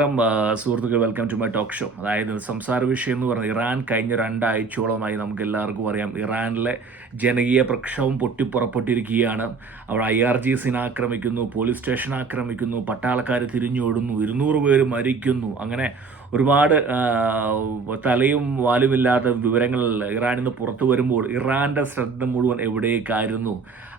സുഹൃത്തുക്കൾ, welcome to my talk show. അതായത് സംസാര വിഷയം എന്ന് പറഞ്ഞാൽ ഇറാൻ കഴിഞ്ഞ 2 ആഴ്ചയോളമായി നമുക്ക് എല്ലാവർക്കും അറിയാം. ഇറാനിലെ ജനകീയ പ്രക്ഷോഭം പൊട്ടിപ്പുറപ്പെട്ടിരിക്കുകയാണ്. അവിടെ IRGCനെ ആക്രമിക്കുന്നു, പോലീസ് സ്റ്റേഷൻ ആക്രമിക്കുന്നു, പട്ടാളക്കാർ തിരിഞ്ഞോടുന്നു, 200 പേര് മരിക്കുന്നു. അങ്ങനെ ഒരുപാട് തലയും വാലുമില്ലാത്ത വിവരങ്ങൾ ഇറാനിൽ നിന്ന് പുറത്തു വരുമ്പോൾ ഇറാൻ്റെ ശ്രദ്ധ മുഴുവൻ എവിടേക്കായിരുന്നു?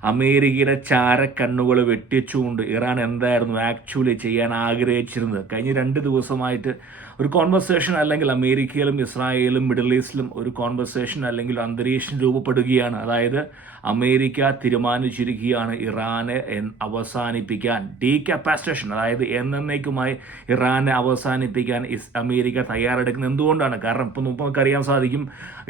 അമേരിക്കയുടെ ചാരക്കണ്ണുകൾ വെട്ടിച്ചുകൊണ്ട് ഇറാൻ എന്തായിരുന്നു ആക്ച്വലി ചെയ്യാൻ ആഗ്രഹിച്ചിരുന്നത്? കഴിഞ്ഞ 2 ദിവസമായിട്ട് ഒരു കോൺവെർസേഷൻ, അല്ലെങ്കിൽ അമേരിക്കയിലും ഇസ്രായേലും മിഡിൽ ഈസ്റ്റിലും ഒരു കോൺവെർസേഷൻ അല്ലെങ്കിൽ അന്തരീക്ഷം രൂപപ്പെടുകയാണ്. അതായത് അമേരിക്ക തീരുമാനിച്ചിരിക്കുകയാണ് ഇറാനെ അവസാനിപ്പിക്കാൻ, ഡീകപ്പാസിറ്റേഷൻ, അതായത് എന്നേക്കുമായി ഇറാനെ അവസാനിപ്പിക്കാൻ അമേരിക്ക തയ്യാറെടുക്കുന്നത്. എന്തുകൊണ്ടാണ്? കാരണം ഇപ്പം നമുക്കറിയാൻ സാധിക്കും,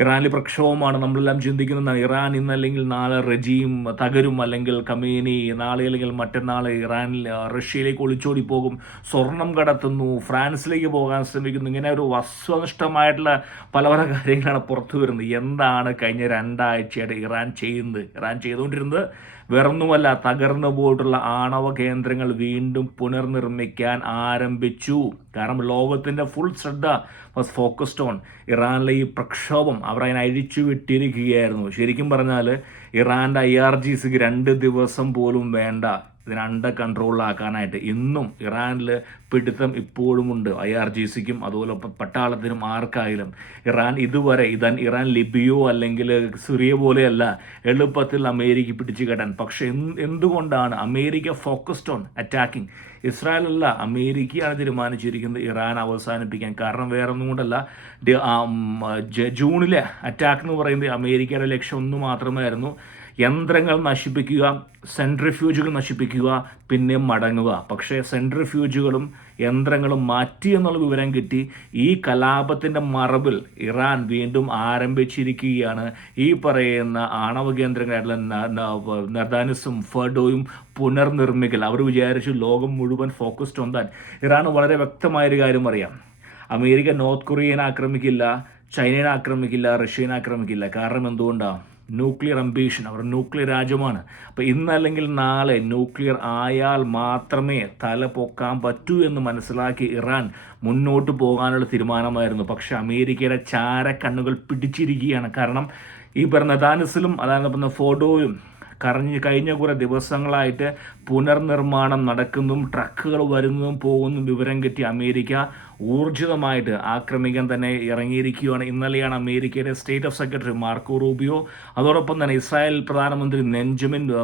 ഇറാനിൽ പ്രക്ഷോഭമാണ്. നമ്മളെല്ലാം ചിന്തിക്കുന്നതാണ് ഇറാൻ ഇന്നല്ലെങ്കിൽ നാളെ റെജീം തകരും, അല്ലെങ്കിൽ ഖമേനി നാളെ അല്ലെങ്കിൽ മറ്റന്നാൾ ഇറാനിൽ റഷ്യയിലേക്ക് ഒളിച്ചോടി പോകും, സ്വർണം കടത്തുന്നു, ഫ്രാൻസിലേക്ക് പോകാൻ ശ്രമിക്കുന്നു. ഇങ്ങനെ ഒരു വസ്തുനിഷ്ഠമായിട്ടുള്ള പല പല കാര്യങ്ങളാണ് പുറത്തു വരുന്നത്. എന്താണ് കഴിഞ്ഞ 2 ആഴ്ചയായിട്ട് ഇറാൻ ചെയ്യുന്നത്? ഇറാൻ ചെയ്തുകൊണ്ടിരുന്നത് വേറൊന്നുമല്ല, തകർന്നു പോയിട്ടുള്ള ആണവ കേന്ദ്രങ്ങൾ വീണ്ടും പുനർനിർമ്മിക്കാൻ ആരംഭിച്ചു. കാരണം ലോകത്തിൻ്റെ ഫുൾ ശ്രദ്ധ വാസ് ഫോക്കസ്ഡ് ഓൺ ഇറാനിലെ ഈ പ്രക്ഷോഭം. അവർ അതിനെ അഴിച്ചു വിട്ടിരിക്കുകയായിരുന്നു. ശരിക്കും പറഞ്ഞാൽ ഇറാൻ്റെ IRGCക്ക് 2 ദിവസം പോലും വേണ്ട ഇതിനെ അണ്ടർ കൺട്രോളിലാക്കാനായിട്ട്. ഇന്നും ഇറാനിൽ പിടുത്തം ഇപ്പോഴുമുണ്ട്, IRGCക്കും അതുപോലെ പട്ടാളത്തിനും ആർക്കായാലും. ഇറാൻ ലിബിയോ അല്ലെങ്കിൽ സിറിയ പോലെയല്ല എളുപ്പത്തിൽ അമേരിക്ക പിടിച്ചു കെട്ടാൻ. പക്ഷെ എന്തുകൊണ്ടാണ് അമേരിക്ക ഫോക്കസ്ഡ് ഓൺ അറ്റാക്കിങ് ഇസ്രായേലല്ല? അമേരിക്കയാണ് തീരുമാനിച്ചിരിക്കുന്നത് ഇറാൻ അവസാനിപ്പിക്കാൻ. കാരണം വേറെ ഒന്നും കൊണ്ടല്ല, ജൂണിലെ അറ്റാക്ക് എന്ന് പറയുന്നത് അമേരിക്കയുടെ ലക്ഷ്യം ഒന്ന് മാത്രമായിരുന്നു: യന്ത്രങ്ങൾ നശിപ്പിക്കുക, സെൻട്രിഫ്യൂജുകൾ നശിപ്പിക്കുക, പിന്നെ മടങ്ങുക. പക്ഷേ സെൻട്രിഫ്യൂജുകളും യന്ത്രങ്ങളും മാറ്റി എന്നുള്ള വിവരം കിട്ടി. ഈ കലാപത്തിൻ്റെ മറവിൽ ഇറാൻ വീണ്ടും ആരംഭിച്ചിരിക്കുകയാണ് ഈ പറയുന്ന ആണവ കേന്ദ്രങ്ങളായിട്ടുള്ള നദാനിസും ഫർഡോയും പുനർനിർമ്മിക്കൽ. അവർ വിചാരിച്ചു ലോകം മുഴുവൻ ഫോക്കസ്ഡ് ഓൺ ദാറ്റ്. ഇറാന് വളരെ വ്യക്തമായൊരു കാര്യം അറിയാം: അമേരിക്ക നോർത്ത് കൊറിയനെ ആക്രമിക്കില്ല, ചൈനയെ ആക്രമിക്കില്ല, റഷ്യനെ ആക്രമിക്കില്ല. കാരണം എന്തുകൊണ്ടാണ്? Nuclear ambition. അവർ ന്യൂക്ലിയർ രാജ്യമാണ്. അപ്പോൾ ഇന്നല്ലെങ്കിൽ നാളെ ന്യൂക്ലിയർ ആയാൽ മാത്രമേ തല പൊക്കാൻ പറ്റൂ എന്ന് മനസ്സിലാക്കി ഇറാൻ മുന്നോട്ട് പോകാനുള്ള തീരുമാനമായിരുന്നു. പക്ഷേ അമേരിക്കയുടെ ചാരക്കണ്ണുകൾ പിടിച്ചിരിക്കുകയാണ്. കാരണം ഈ പറഞ്ഞ നദാനിസിലും അതായത് ഫോഡോയും കഴിഞ്ഞ കുറേ ദിവസങ്ങളായിട്ട് പുനർനിർമ്മാണം നടക്കുന്നതും ട്രക്കുകൾ വരുന്നതും പോകുന്നതും വിവരം കിട്ടി അമേരിക്ക ഊർജിതമായിട്ട് ആക്രമിക്കാൻ തന്നെ ഇറങ്ങിയിരിക്കുകയാണ്. ഇന്നലെയാണ് അമേരിക്കയുടെ state of secretary Marco Rubio, അതോടൊപ്പം തന്നെ ഇസ്രായേൽ പ്രധാനമന്ത്രി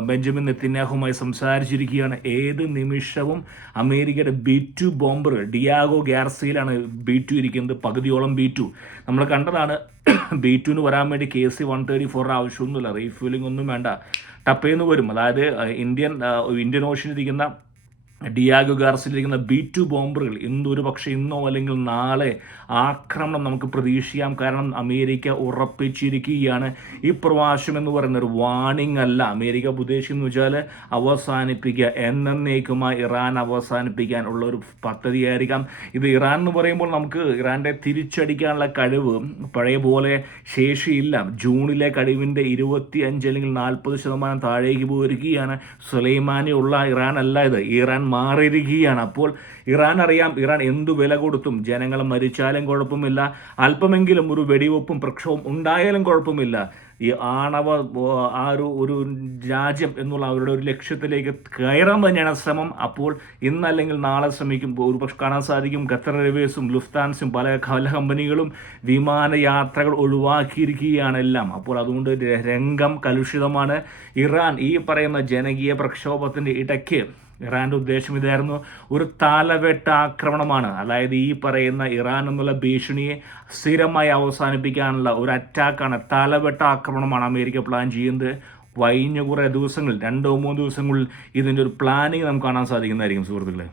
ബെഞ്ചമിൻ നെതന്യാഹുമായി സംസാരിച്ചിരിക്കുകയാണ്. ഏത് നിമിഷവും അമേരിക്കയുടെ B2 ബോംബർ ഡിയാഗോ ഗാർസിയിലാണ് B2 ഇരിക്കുന്നത്, പകുതിയോളം B2. നമ്മൾ കണ്ടതാണ്. B2 വരാൻ വേണ്ടി KC-134 ആവശ്യമൊന്നുമില്ല, റീഫ്യൂലിംഗ് ഒന്നും വേണ്ട, ടപ്പേന്ന് വരും. അതായത് ഇന്ത്യൻ ഓഷ്യനിരിക്കുന്ന ഡിയാഗോ ഗാർസിലിരിക്കുന്ന B2 ബോംബറുകൾ ഇന്നോ അല്ലെങ്കിൽ നാളെ ആക്രമണം നമുക്ക് പ്രതീക്ഷിക്കാം. കാരണം അമേരിക്ക ഉറപ്പിച്ചിരിക്കുകയാണ്. ഈ പ്രവാസം എന്ന് പറയുന്ന ഒരു വാണിംഗ് അല്ല. അമേരിക്ക ഉദ്ദേശിക്കുന്നത് വെച്ചാൽ അവസാനിപ്പിക്കുക, എന്നേക്കുമായി ഇറാൻ അവസാനിപ്പിക്കാൻ ഉള്ള ഒരു പദ്ധതിയായിരിക്കാം ഇത്. ഇറാൻ എന്ന് പറയുമ്പോൾ നമുക്ക് ഇറാൻ്റെ തിരിച്ചടിക്കാനുള്ള കഴിവ് പഴയ പോലെ ശേഷിയില്ല. ജൂണിലെ കഴിവിൻ്റെ 25 അല്ലെങ്കിൽ 40% താഴേക്ക് പോയിരിക്കുകയാണ്. സുലൈമാനി ഉള്ള ഇറാൻ അല്ല ഇത്. ഇറാൻ മാറിയിരിക്കുകയാണ്. അപ്പോൾ ഇറാൻ അറിയാം, ഇറാൻ എന്തു വില കൊടുത്തും ജനങ്ങൾ മരിച്ചാലും കുഴപ്പമില്ല, അല്പമെങ്കിലും ഒരു വെടിവെപ്പും പ്രക്ഷോഭം ഉണ്ടായാലും കുഴപ്പമില്ല, ഈ ആണവ ഒരു രാജ്യം എന്നുള്ള അവരുടെ ഒരു ലക്ഷ്യത്തിലേക്ക് കയറാൻ തന്നെയാണ് ശ്രമം. അപ്പോൾ ഇന്നല്ലെങ്കിൽ നാളെ ശ്രമിക്കുമ്പോൾ ഒരുപക്ഷെ കാണാൻ സാധിക്കും ഖത്തർ എയർവേസും ലുഫ്താൻസും പല കമ്പനികളും വിമാനയാത്രകൾ ഒഴിവാക്കിയിരിക്കുകയാണ് എല്ലാം. അപ്പോൾ അതുകൊണ്ട് രംഗം കലുഷിതമാണ്. ഇറാൻ ഈ പറയുന്ന ജനകീയ പ്രക്ഷോഭത്തിൻ്റെ ഇടയ്ക്ക് ഇറാൻ്റെ ഉദ്ദേശം ഇതായിരുന്നു: ഒരു താലവെട്ട ആക്രമണമാണ്. അതായത് ഈ പറയുന്ന ഇറാൻ എന്നുള്ള ഭീഷണിയെ സ്ഥിരമായി അവസാനിപ്പിക്കാനുള്ള ഒരു അറ്റാക്കാണ്, താലവെട്ട ആക്രമണമാണ് അമേരിക്ക പ്ലാൻ ചെയ്യുന്നത്. കഴിഞ്ഞ കുറേ ദിവസങ്ങളിൽ 2-3 ദിവസങ്ങളിൽ ഇതിൻ്റെ ഒരു പ്ലാനിങ് നമുക്ക് കാണാൻ സാധിക്കുന്നതായിരിക്കും സുഹൃത്തുക്കളെ.